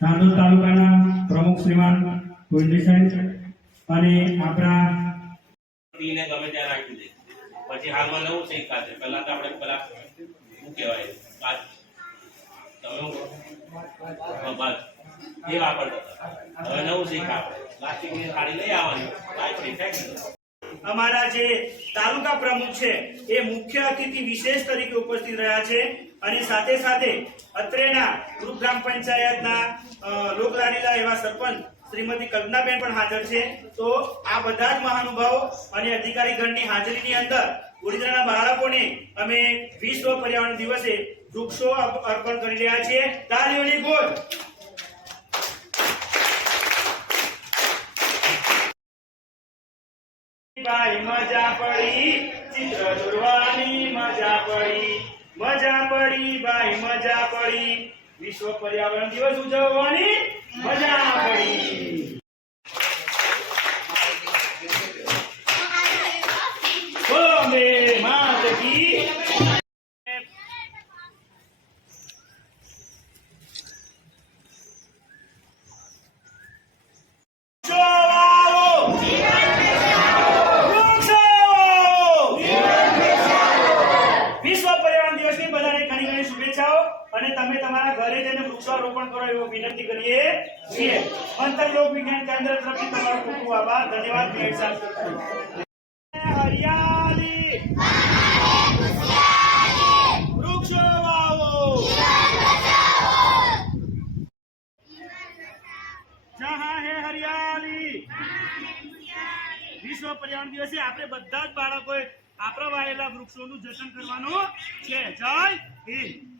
ધાનોદ તાલુકાના પ્રમુખ શ્રીમાન ગોંડલી સાહેબ અને આપણા પીને ગમે ત્યાં રાખી દે. પછી હાલમાં નવું છે કાચે. પહેલા તો આપણે પેલા શું કહેવાય કાચ તમે બસ એ વાપરતા હતા. હવે નવું શીખ આપણે પ્લાસ્ટિકની થાળી લઈ આવવાની વાપરી ફેંકી. અમારા જે તાલુકા પ્રમુખ છે એ મુખ્ય અતિથિ વિશેષ તરીકે ઉપસ્થિત રહ્યા છે અને સાથે સાથે અત્રેના ગ્રુપ ગ્રામ પંચાયતના લોકલાડીલા એવા સરપંચ શ્રીમતી કલ્પનાબેન પણ હાજર છે. તો આ બધા જ મહાનુભાવો અને અધિકારીગણની હાજરીની અંદર વડોદરાના બાળકોને અમે વિશ્વ પર્યાવરણ દિવસે વૃક્ષો અર્પણ કરી રહ્યા છીએ. તાળીઓની ગોળ. ભાઈ મજા પડી ચિત્ર દોરવાની મજા પડી ભાઈ મજા પડી વિશ્વ પર્યાવરણ દિવસ ઉજવવાની મજા પડી. બોમ્બે માત કી અને તમે તમારા ઘરે જઈને વૃક્ષારોપણ કરો એવો વિનંતી કરીએ છીએ. અંતર યોગ વિજ્ઞાન કેન્દ્ર તરફથી તમારો ખૂબ ખૂબ આભાર. ધન્યવાદ. હરિયાળી વૃક્ષો વાવો. જહાં હે હરિયાળી. વિશ્વ પર્યાવરણ દિવસે આપણે બધા જ બાળકોએ આપણા વાયેલા વૃક્ષોનું જતન કરવાનું છે. જય હિન્દ.